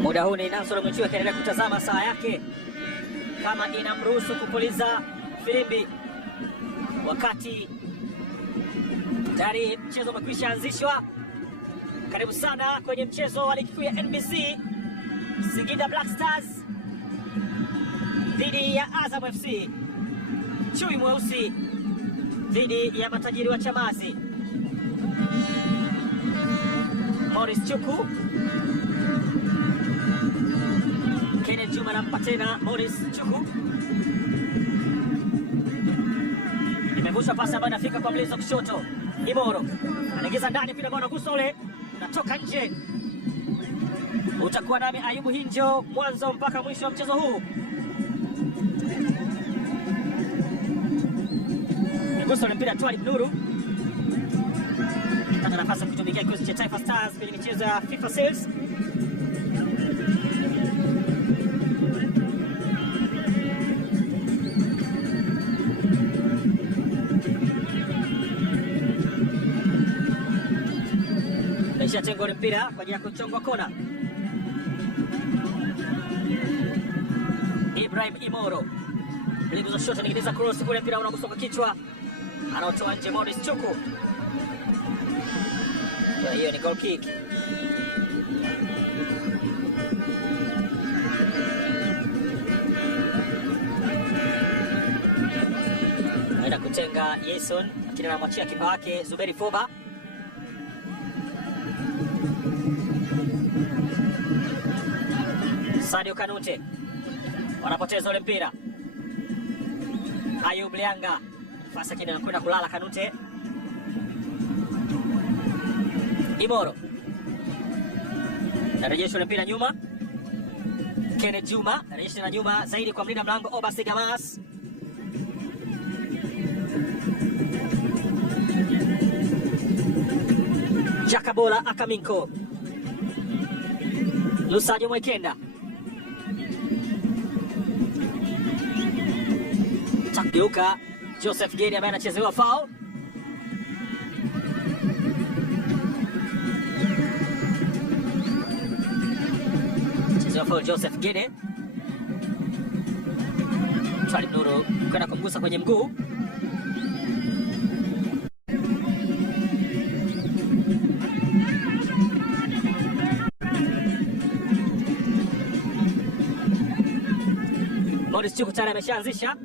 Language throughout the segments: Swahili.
Muda huu ni Nansoro Mwichu akiendelea kutazama saa yake kama inamruhusu kupuliza filimbi, wakati tayari mchezo umekwisha anzishwa. Karibu sana kwenye mchezo wa ligi kuu ya NBC, Singida Black Stars dhidi ya Azam FC, Chui Mweusi dhidi ya matajiri wa Chamazi. Morris Chuku, Kenneth Juma anampa tena Morris Chuku, imevusha pasi ambayo inafika kwa mlinzi wa kushoto. Imoro anaingiza ndani, pia bwana guso ule unatoka nje. Utakuwa nami Ayubu Hinjo mwanzo mpaka mwisho wa mchezo huu. Guso ule mpira Twalib Nuru ana nafasi ya kutumikia kikosi cha Taifa Stars kwenye michezo ya FIFA Sales. Naisha tengo mpira kwa ajili ya kuchongwa kona. Ibrahim Imoro mlinzi wa shoti anaingiza cross kule, mpira unagusa kwa kichwa, anaotoa nje Morris Chuku. Hiyo ni goal kick. Anaenda kutenga Jason, lakini anamwachia kipa wake Zuberi Foba. Sadio Kanute wanapoteza ule mpira. Ayub Lianga nafasi yake inakwenda kulala Kanute. Imoro narejesha ule mpira nyuma. Kenneth Juma narejesha na nyuma zaidi kwa mlinda mlango Obasi Gamas. Jakabola Akaminko, Lusajo Mwekenda, takgeuka Joseph Gedi ambaye anachezewa foul. Joseph Gede, Twalib Nuru kwenda kumgusa kwenye mguu. Morris Chuku tayari ameshaanzisha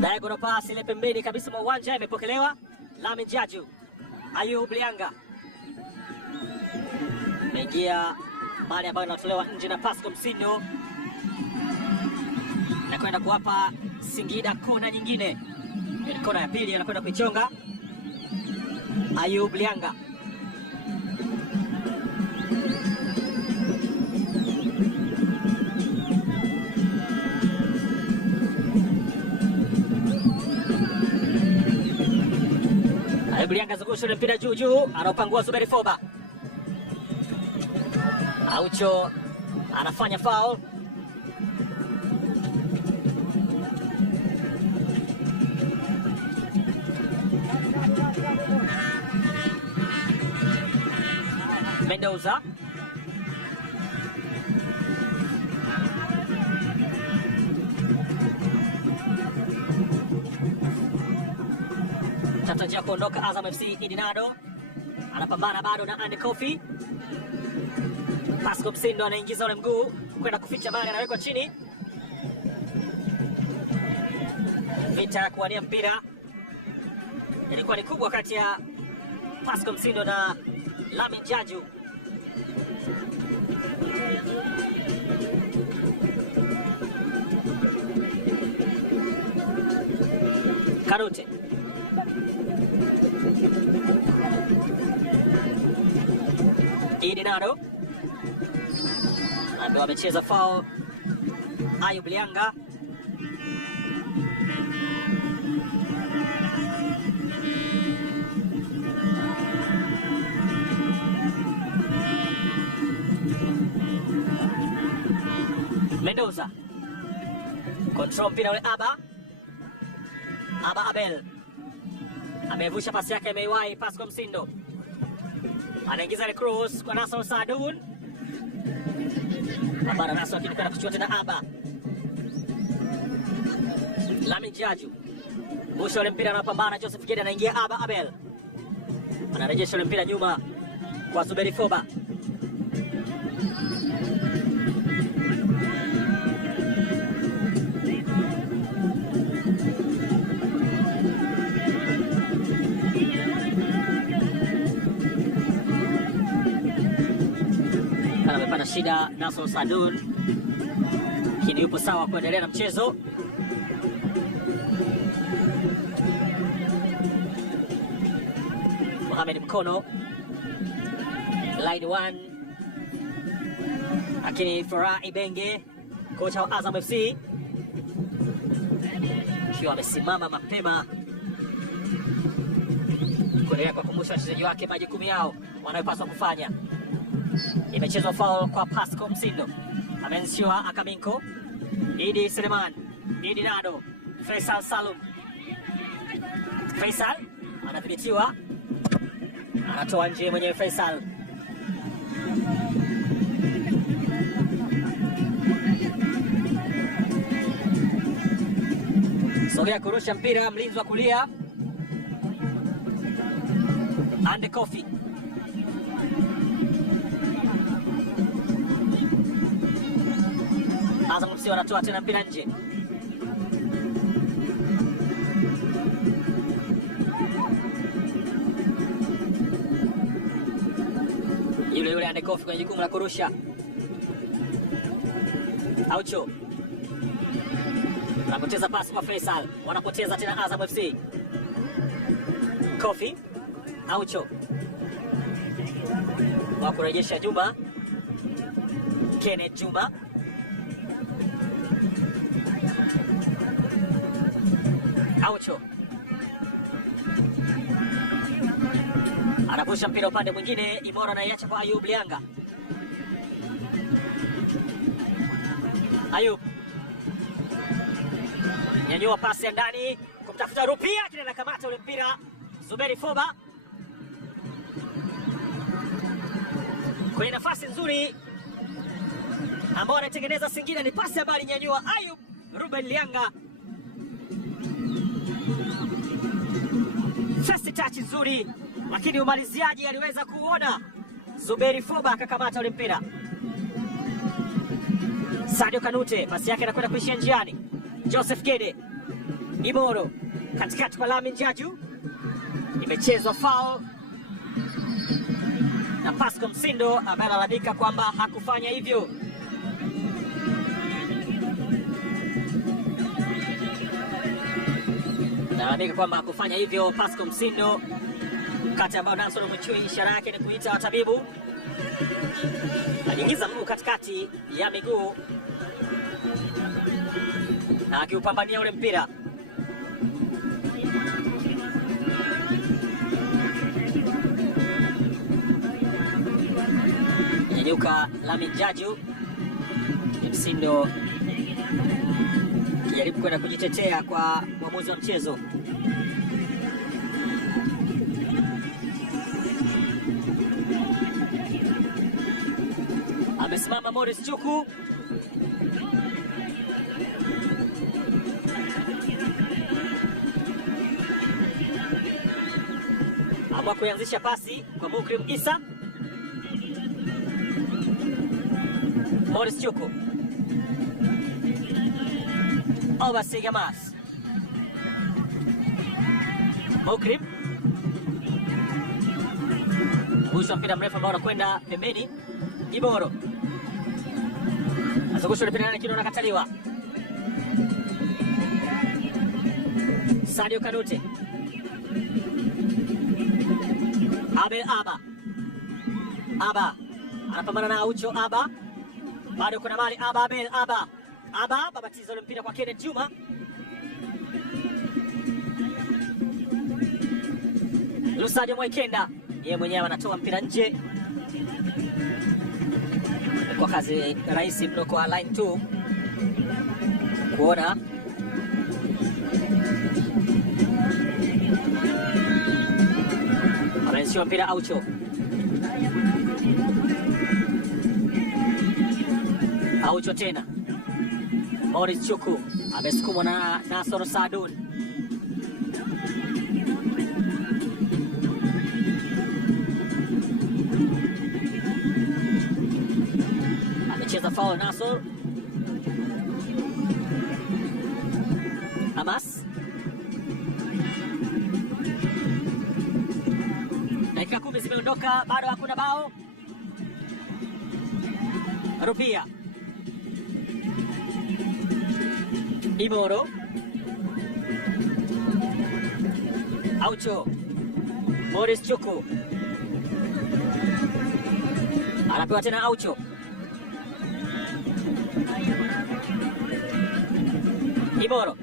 diagonal pass ile pembeni kabisa mwa uwanja, imepokelewa Lamin Jaju. Ayub Lianga ameingia mali ambayo inatolewa nje na Pascal Msindo na kwenda kuwapa Singida kona nyingine. Kona ya pili anakwenda kuichonga Ayub Lianga. Ayub Lianga zungusha mpira juu juu, anaupangua Zuberi Foba. Aucho anafanya foul. Mendoza tatajia kuondoka Azam FC. Idinado anapambana bado na Andy Kofi. Pascal Msindo anaingiza ule mguu kwenda kuficha mali, anawekwa chini. Vita ya kuwania mpira ilikuwa ni kubwa kati ya Pascal Msindo na Lamin Jaju. Kanute Idinado ndio amecheza foul. Ayub Lianga Mendoza control mpira ule. Aba Abel amevusha pasi yake, ameiwahi Pascal Msindo. anaingiza ile cross kwa Nasser Saadun. Abara Nasser akinikwenda kuchua tena Aba. Lamin Jaju. Busha ule mpira anapambana Joseph Kede, anaingia Aba Abel. Anarejesha ule mpira nyuma kwa Zuberi Foba. Amepata shida Nasser Saadun, lakini yupo sawa kuendelea na mchezo. Mohamed Mkono line 1, lakini Farah Ibenge kocha wa Azam FC akiwa amesimama mapema kuendelea kwa kukumbusha wachezaji wake majukumu yao wanayopaswa kufanya. Imechezwa foul kwa Pasco Msindo, amensiwa Akaminko, Idi Suleiman, Idi Nado, Faisal Salum. Faisal anadhibitiwa, anatoa nje mwenyewe Faisal. Sogea kurusha mpira, mlinzi wa kulia Ande Kofi. Azam FC wanatoa tena mpira nje. Yule Ande Kofi kwenye jukumu la kurusha. Aucho anapoteza pasi kwa Faisal, wanapoteza tena Azam FC. Kofi, Aucho wakurejesha Juma, Kenneth Juma. Aucho anapusha mpira upande mwingine, Imora anaiacha kwa Ayub Lianga. Ayub nyanyua pasi ya ndani kumtafuta Rupia, kile anakamata ule mpira Zuberi Foba kwenye nafasi nzuri ambao anatengeneza Singida. Ni pasi ambayo alinyanyua Ayub Ruben Lianga, first touch nzuri, lakini umaliziaji aliweza kuona Zuberi Foba akakamata ule mpira. Sadio Kanute pasi yake anakwenda kuishia njiani. Joseph Kede, Iboro katikati kwa Lamin Jaju, imechezwa foul na Pasco Msindo ambaye analalamika kwamba hakufanya hivyo. Analalamika kwamba hakufanya hivyo Pasco Msindo, kati ambao Nasoro Mchui ishara yake ni kuita watabibu. Aliingiza mguu katikati ya miguu na akiupambania ule mpira. Nyanyuka Lamin Jaju, Msindo kijaribu kwenda kujitetea kwa mwamuzi wa mchezo. Amesimama Morris Chuku, amua kuanzisha pasi kwa Mukrim Isa. Morris Chuku, Obasi Gamas, Mukrim mwisho mpira mrefu ambao unakwenda pembeni. Iboro azungusha mpira ndani, kile unakataliwa. Sadio Kanute, Abel Aba anapambana na Aucho. Aba bado kuna mali. Abel Aba babatiza ule mpira kwa Kenneth Juma. Lusajo Mwekenda yeye mwenyewe anatoa mpira nje. Kwa kazi rahisi mno kwa line 2 kuona anaishia mpira. Aucho Aucho tena. Morris Chuku amesukumwa na Nasor Saadun. Amecheza foul Nasor. Hamas. Dakika 10 zimeondoka, bado hakuna bao. Rupia. Imoro. Aucho. Morris Chuku. Anapewa tena Aucho. Imoro.